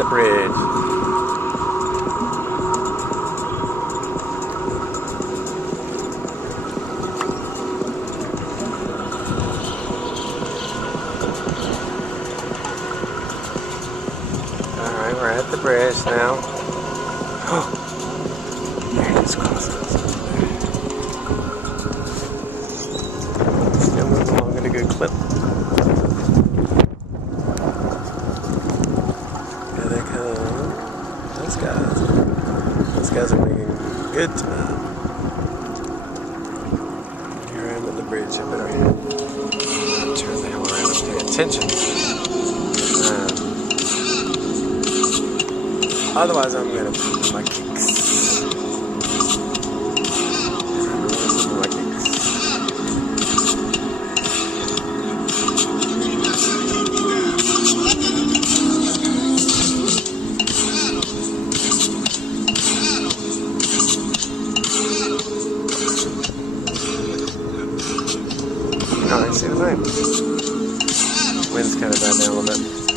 the bridge. Alright, we're at the bridge now. Oh! There it is, crossing us over there. Still moving along at a good clip. Here they come. Those guys. Those guys are making good time. Here I am at the bridge. I better turn the hell around and pay attention. Otherwise, I'm gonna poop my kicks. Oh, I see the thing. Wind's kind of died down a little bit.